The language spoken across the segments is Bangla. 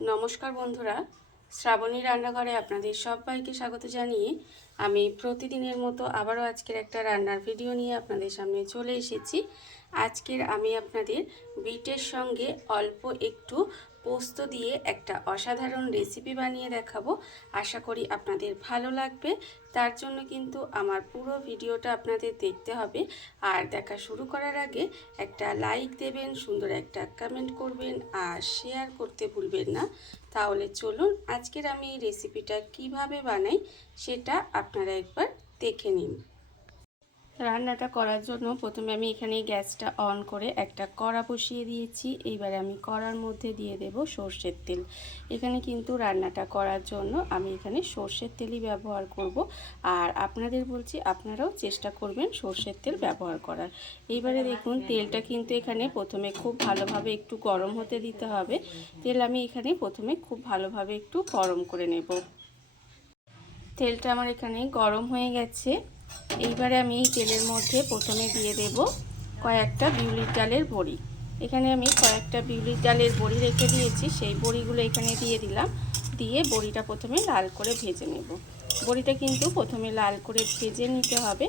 নমস্কার বন্ধুরা, শ্রাবণী রান্নাঘরে আপনাদের সবাইকে স্বাগত জানিয়ে আমি প্রতিদিনের মতো আবারও আজকের একটা রান্নার ভিডিও নিয়ে আপনাদের সামনে চলে এসেছি। আজকের আমি আপনাদের বিটের সঙ্গে অল্প একটু পোস্ত দিয়ে একটা অসাধারণ রেসিপি বানিয়ে দেখাবো। আশা করি আপনাদের ভালো লাগবে। তার জন্য কিন্তু আমার পুরো ভিডিওটা আপনাদের দেখতে হবে। আর দেখা শুরু করার আগে একটা লাইক দেবেন, সুন্দর একটা কমেন্ট করবেন আর শেয়ার করতে ভুলবেন না। তাহলে চলুন আজকের আমি এই রেসিপিটা কিভাবে বানাই সেটা আপনারা একবার দেখে নিন। রান্নাটা করার জন্য প্রথমে আমি এখানে গ্যাসটা অন করে একটা কড়া বসিয়ে দিয়েছি। এইবার আমি কড়ার মধ্যে দিয়ে দেব সর্ষের তেল। এখানে কিন্তু রান্নাটা করার জন্য আমি এখানে সর্ষের তেলই ব্যবহার করব। আর আপনাদের বলছি আপনারাও চেষ্টা করবেন সর্ষের তেল ব্যবহার করার। এইবারে দেখুন তেলটা কিন্তু এখানে প্রথমে খুব ভালোভাবে একটু গরম হতে দিতে হবে। তেল আমি এখানে প্রথমে খুব ভালোভাবে একটু গরম করে নেব। তেলটা আমার এখানে গরম হয়ে গেছে। এইবারে আমি এই তেলের মধ্যে প্রথমে দিয়ে দেব কয়েকটা বিউলির ডালের বড়ি। এখানে আমি কয়েকটা বিউলির ডালের বড়ি রেখে দিয়েছি, সেই বড়িগুলো এখানে দিয়ে দিলাম। দিয়ে বড়িটা প্রথমে লাল করে ভেজে নেব। বড়িটা কিন্তু প্রথমে লাল করে ভেজে নিতে হবে।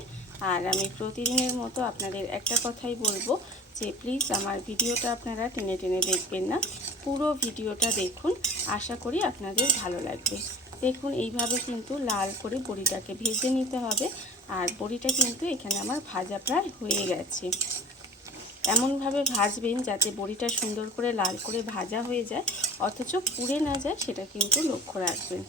আর আমি প্রতিদিনের মতো আপনাদের একটা কথাই বলবো যে প্লিজ আমার ভিডিওটা আপনারা টেনে টেনে দেখবেন না, পুরো ভিডিওটা দেখুন। আশা করি আপনাদের ভালো লাগবে। দেখুন এইভাবে কিন্তু লাল করে বড়িটাকে ভেজে নিতে হবে। আর বড়িটা কিন্তু এখানে আমার ভাজা প্রায় হয়ে গেছে। এমনভাবে ভাজবেন যাতে বড়িটা সুন্দর করে লাল করে ভাজা হয়ে যায়, অথচ পুড়ে না যায়, সেটা কিন্তু লক্ষ্য রাখবেন।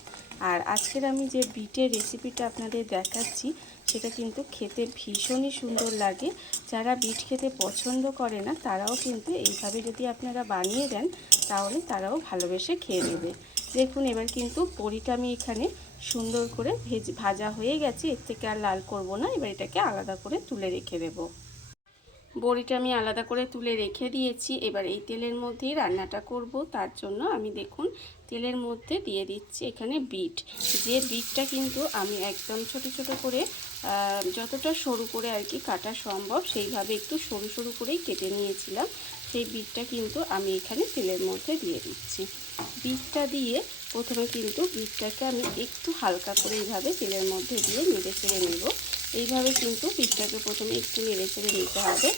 আর আজকের আমি যে বিটের রেসিপিটা আপনাদের দেখাচ্ছি সেটা কিন্তু খেতে ভীষণই সুন্দর লাগে। যারা বিট খেতে পছন্দ করে না তারাও কিন্তু এইভাবে যদি আপনারা বানিয়ে দেন তাহলে তারাও ভালোবেসে খেয়ে নেবে। দেখুন এবার কিন্তু বড়িটা আমি এখানে সুন্দর করে ভাজা হয়ে গেছে। এর থেকে আর লাল করব না। এবার এটাকে আলাদা করে তুলে রেখে দেবো। বড়িটা আমি আলাদা করে তুলে রেখে দিয়েছি। এবার এই তেলের মধ্যেই রান্নাটা করব। তার জন্য আমি দেখুন তেলের মধ্যে দিয়ে দিচ্ছি এখানে বিট। যে বিটটা কিন্তু আমি একদম ছোট ছোট করে যতটা সরু করে আর কি কাটা সম্ভব সেইভাবে একটু সরু সরু করেই কেটে নিয়েছিলাম। সেই বিটটা কিন্তু আমি এখানে তেলের মধ্যে দিয়ে দিচ্ছি। বিটটা দিয়ে প্রথমে কিন্তু বিটটাকে আমি একটু হালকা করে এইভাবে তেলের মধ্যে দিয়ে নেড়ে চেড়ে নেব। এইভাবে কিন্তু বিটটাকে প্রথমে একটু নেড়ে চেড়ে নিতে হবে।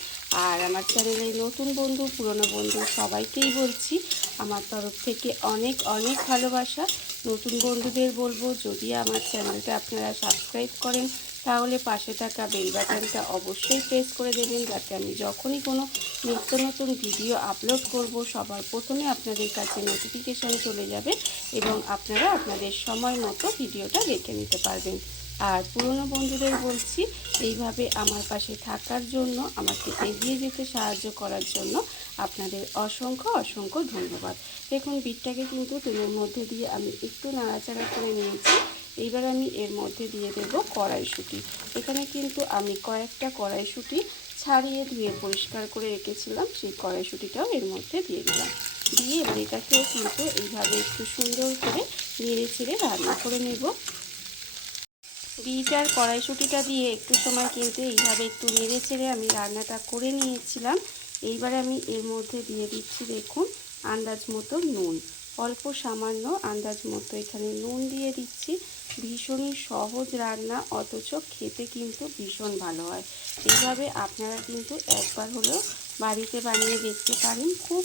আর আমার চ্যানেলে নতুন বন্ধু পুরনো বন্ধু সবাইকেই বলছি আমার তরফ থেকে অনেক অনেক ভালোবাসা। নতুন বন্ধুদের বলবো যদি আমার চ্যানেলটা আপনারা সাবস্ক্রাইব করেন তাহলে পাশে থাকা বেল বাটনটা অবশ্যই প্রেস করে দেবেন, যাতে আমি যখনই কোনো নিত্য নতুন ভিডিও আপলোড করব সবার প্রথমে আপনাদের কাছে নোটিফিকেশান চলে যাবে এবং আপনারা আপনাদের সময় মতো ভিডিওটা দেখে নিতে পারবেন। আর পুরনো বন্ধুদের বলছি এইভাবে আমার পাশে থাকার জন্য, আমাকে এগিয়ে যেতে সাহায্য করার জন্য আপনাদের অসংখ্য অসংখ্য ধন্যবাদ। দেখুন বিটটাকে কিন্তু তেলের মধ্যে দিয়ে আমি একটু নাড়াচাড়া করে নিয়েছি। এইবার আমি এর মধ্যে দিয়ে দেব কড়াইশুঁটি। এখানে কিন্তু আমি কয়েকটা কড়াইশুঁটি ছাড়িয়ে ধুয়ে পরিষ্কার করে রেখেছিলাম, সেই কড়াইশুঁটিটাও এর মধ্যে দিয়ে দিলাম। দিয়ে এবার এটাকেও কিন্তু এইভাবে একটু সুন্দর করে নেড়ে চেড়ে রান্না করে নেব। বিট আর কড়াইশুঁটিটা দিয়ে একটু সময় কিন্তু এইভাবে একটু নেড়ে চেড়ে আমি রান্নাটা করে নিয়েছিলাম। এইবারে আমি এর মধ্যে দিয়ে দিচ্ছি দেখুন আন্দাজ মতো নুন। অল্প সামান্য আন্দাজ মতো এখানে নুন দিয়ে দিচ্ছি। ভীষণই সহজ রান্না, অথচ খেতে কিন্তু ভীষণ ভালো হয়। এইভাবে আপনারা কিন্তু একবার হলেও বাড়িতে বানিয়ে দেখতে পারেন। খুব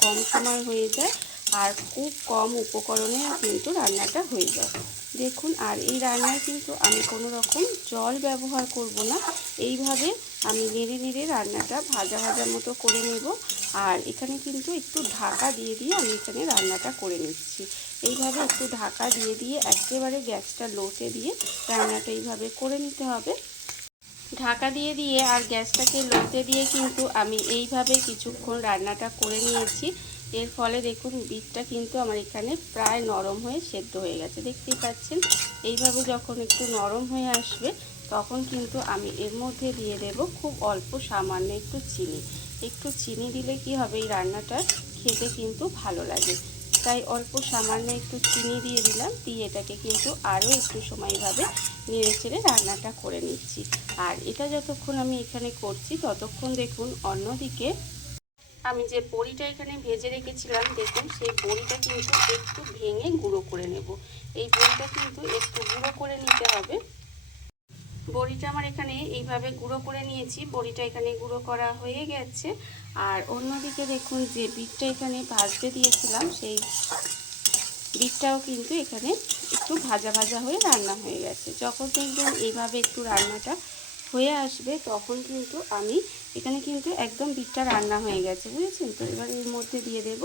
কম সময় হয়ে যায় আর খুব কম উপকরণে কিন্তু রান্নাটা হয়ে যায়। দেখুন আর এই রান্নায় কিন্তু আমি কোনো রকম জল ব্যবহার করব না। এইভাবে আমি নেড়ে নেড়ে রান্নাটা ভাজা ভাজা মতো করে নেব। আর এখানে কিন্তু একটু ঢাকা দিয়ে দিয়ে আমি এখানে রান্নাটা করে নিচ্ছি। এইভাবে একটু ঢাকা দিয়ে দিয়ে একেবারে গ্যাসটা লোতে দিয়ে রান্নাটা এইভাবে করে নিতে হবে। ঢাকা দিয়ে দিয়ে আর গ্যাসটাকে লোতে দিয়ে কিন্তু আমি এইভাবে কিছুক্ষণ রান্নাটা করে নিয়েছি। এর ফলে দেখুন বিটটা কিন্তু আমার এখানে প্রায় নরম হয়ে সেদ্ধ হয়ে গেছে, দেখতেই পাচ্ছেন। এইভাবে যখন একটু নরম হয়ে আসবে তখন কিন্তু আমি এর মধ্যে দিয়ে দেব খুব অল্প সামান্য একটু চিনি। একটু চিনি দিলে কি হবে, এই রান্নাটা খেতে কিন্তু ভালো লাগে। তাই অল্প সামান্য একটু চিনি দিয়ে দিলাম। দিয়ে এটাকে কিন্তু আরও একটু সময়ভাবে নেড়ে চেড়ে রান্নাটা করে নিচ্ছি। আর এটা যতক্ষণ আমি এখানে করছি ততক্ষণ দেখুন অন্যদিকে আমি যে বড়িটা এখানে ভেজে রেখেছিলাম, দেখুন সেই বড়িটা কিন্তু একটু ভেঙে গুঁড়ো করে নেব। এই বড়িটা কিন্তু একটু গুঁড়ো করে নিতে হবে। বড়িটা আমার এখানে এইভাবে গুঁড়ো করে নিয়েছি। বড়িটা এখানে গুঁড়ো করা হয়ে গেছে। আর অন্যদিকে দেখুন যে বিটটা এখানে ভাজতে দিয়েছিলাম, সেই বিটটাও কিন্তু এখানে একটু ভাজা ভাজা হয়ে রান্না হয়ে গেছে। যখন দেখবেন এইভাবে একটু রান্নাটা হয়ে আসবে, তখন কিন্তু আমি এখানে কিন্তু একদম বিটটা রান্না হয়ে গেছে, বুঝেছেন তো। এবার এর মধ্যে দিয়ে দেব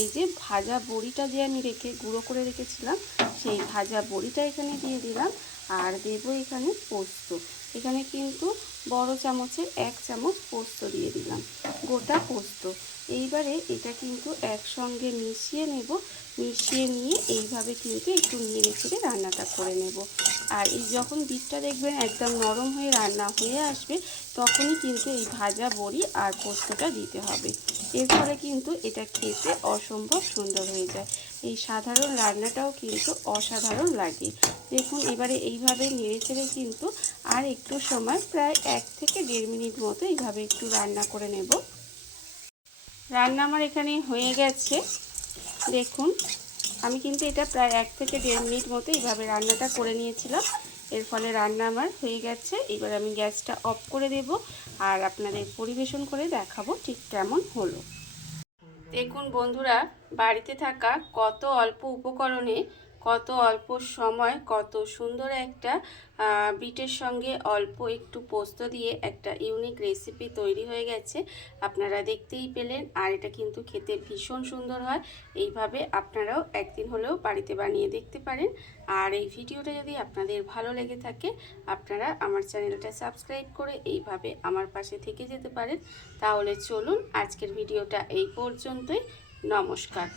এই যে ভাজা বড়িটা যে আমি গুঁড়ো করে রেখেছিলাম, সেই ভাজা বড়িটা এখানে দিয়ে দিলাম। আর দেব এখানে পোস্ত। এখানে কিন্তু বড় চামচের 1 চামচ পোস্ত দিয়ে দিলাম, গোটা পোস্ত। এইবারে এটা কিন্তু একসঙ্গে মিশিয়ে নেব। মিশিয়ে নিয়ে এইভাবে কিন্তু একটু নেড়ে চেড়ে রান্নাটা করে নেব। আর এই যখন বিটটা দেখবেন একদম নরম হয়ে রান্না হয়ে আসবে, তখনই কিন্তু এই ভাজা বড়ি আর পোস্তটা দিতে হবে। এর ফলে কিন্তু এটা খেতে অসম্ভব সুন্দর হয়ে যায়। এই সাধারণ রান্নাটাও কিন্তু অসাধারণ লাগে। দেখুন এবারে এইভাবে নেড়ে চেড়ে কিন্তু আর একটু সময়, প্রায় 1 থেকে 1.5 মিনিট মতো এইভাবে একটু রান্না করে নেব। রান্না আমার এখানে হয়ে গেছে। দেখুন আমি কিন্তু এটা প্রায় 1 থেকে 1.5 মিনিট মতো এইভাবে রান্নাটা করে নিয়েছিলাম। এর ফলে রান্না আমার হয়ে গেছে। এবার আমি গ্যাসটা অফ করে দেব আর আপনাদের পরিবেশন করে দেখাবো ঠিক কেমন হলো। দেখুন বন্ধুরা, বাড়িতে থাকা কত অল্প উপকরণে, কত অল্প সময়, কত সুন্দর একটা বিটের সঙ্গে অল্প একটু পোস্ত দিয়ে একটা ইউনিক রেসিপি তৈরি হয়ে গেছে। আপনারা দেখতেই পেলেন। আর এটা কিন্তু খেতে ভীষণ সুন্দর হয়। এইভাবে আপনারাও একদিন হলেও বাড়িতে বানিয়ে দেখতে পারেন। আর এই ভিডিওটা যদি আপনাদের ভালো লেগে থাকে, আপনারা আমার চ্যানেলটা সাবস্ক্রাইব করে এইভাবে আমার পাশে থেকে যেতে পারেন। তাহলে চলুন আজকের ভিডিওটা এই পর্যন্তই। নমস্কার।